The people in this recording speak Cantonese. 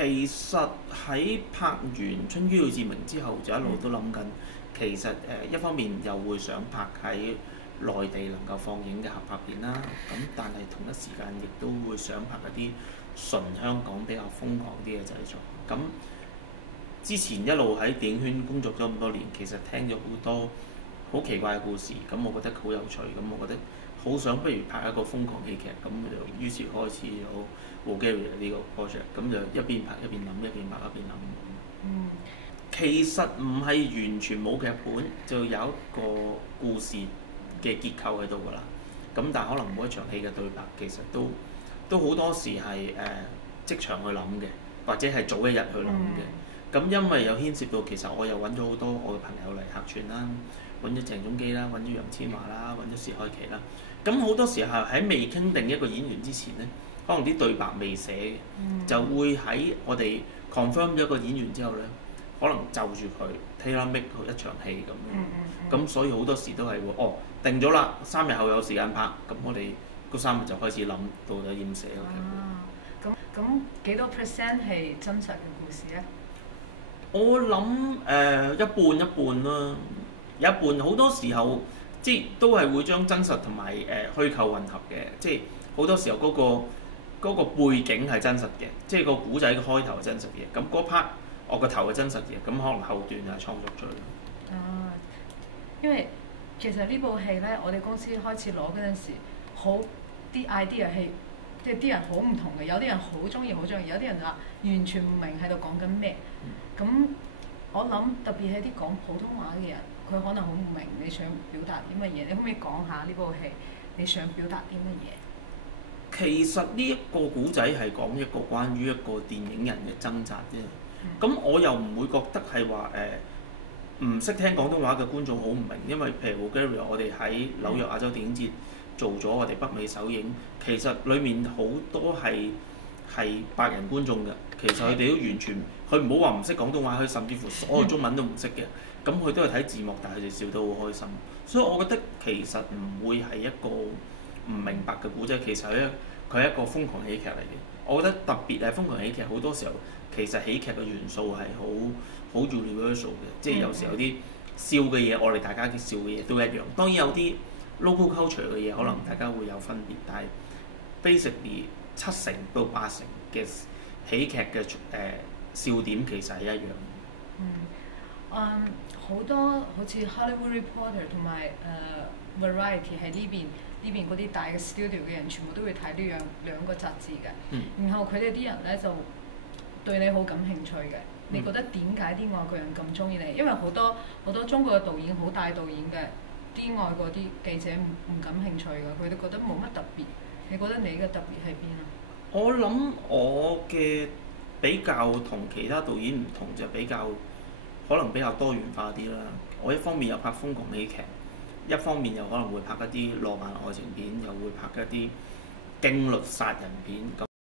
其實喺拍完《春嬌與志明》之後，就一路都諗緊，其實一方面又會想拍喺內地能夠放映嘅合拍片啦，咁但係同一時間亦都會想拍一啲純香港比較瘋狂啲嘅製作。咁之前一路喺電影圈工作咗咁多年，其實聽咗好多好奇怪嘅故事，咁我覺得好有趣，咁我覺得好想不如拍一個瘋狂喜劇，咁就於是開始有 Bulgaria 呢個 project，咁就一邊拍一邊諗，一邊拍一邊諗。嗯，其實唔係完全冇劇本，就有一個故事嘅結構喺度㗎啦。咁但係可能每一場戲嘅對白其實都好多時係即場去諗嘅，或者係早一日去諗嘅。咁因為有牽涉到，其實我又揾咗好多我嘅朋友嚟客串啦，揾咗鄭中基啦，揾咗楊千嬅啦，揾咗薛凱琪啦。咁好多時候喺未傾定一個演員之前呢，可能啲對白未寫嘅，就會喺我哋 confirm 咗一個演員之後呢，可能就住佢 tailor make 一場戲咁樣。咁所以好多時都係會定咗啦，3日後有時間拍，咁我哋嗰3日就開始諗到底點寫個劇本。咁幾多 percent 係真實嘅故事咧？我諗一半一半啦，有一半好多時候即係都係會將真實同埋虛構混合嘅，即係好多時候嗰個背景係真實嘅，即係個古仔嘅開頭係真實嘅，咁嗰 part 我個頭係真實嘅，咁可能後段就係創作出嚟。因為其實呢部戲咧，我哋公司開始攞嗰陣時，好啲 idea 係即係啲人好唔同嘅，有啲人好中意，有啲人話完全唔明喺度講緊咩。咁我諗特別係啲講普通話嘅人，佢可能好唔明你想表達啲乜嘢。你可唔可以講下呢部戲你想表達啲乜嘢？其實呢一個古仔係講一個關於一個電影人嘅掙扎啫。咁我又唔會覺得係話唔識聽廣東話嘅觀眾好唔明，因為譬如 Bulgaria 我哋喺紐約亞洲電影節做咗我哋北美首映，其實裡面好多係白人觀眾嘅，其實佢哋都完全佢唔好話唔識廣東話，佢甚至乎所有中文都唔識嘅，咁佢都係睇字幕，但係佢哋笑得好開心。所以我覺得其實唔會係一個唔明白嘅故仔，其實佢係一個瘋狂喜劇嚟嘅。我覺得特別係瘋狂喜劇，好多時候其實喜劇嘅元素係好 universal 嘅，即係有時候有啲笑嘅嘢，我哋大家嘅笑嘅嘢都一樣。當然有啲 local culture 嘅嘢，可能大家會有分別，但係 basically 7成到8成嘅喜劇嘅笑點其實係一樣。好多好似 Hollywood Reporter 同埋Variety 喺呢邊嗰啲大嘅 studio 嘅人，全部都會睇呢兩個雜誌嘅。然後佢哋啲人咧就對你好感興趣嘅。你覺得點解啲外國人咁中意你？因為好多中國嘅導演，好大導演嘅，啲外國啲記者唔感興趣嘅，佢哋覺得冇乜特別。你覺得你嘅特別喺邊啊？我諗我嘅比較同其他導演唔同，就比較可能比較多元化啲啦。我一方面又拍瘋狂喜劇，一方面又可能會拍一啲浪漫愛情片，又會拍一啲驚慄殺人片。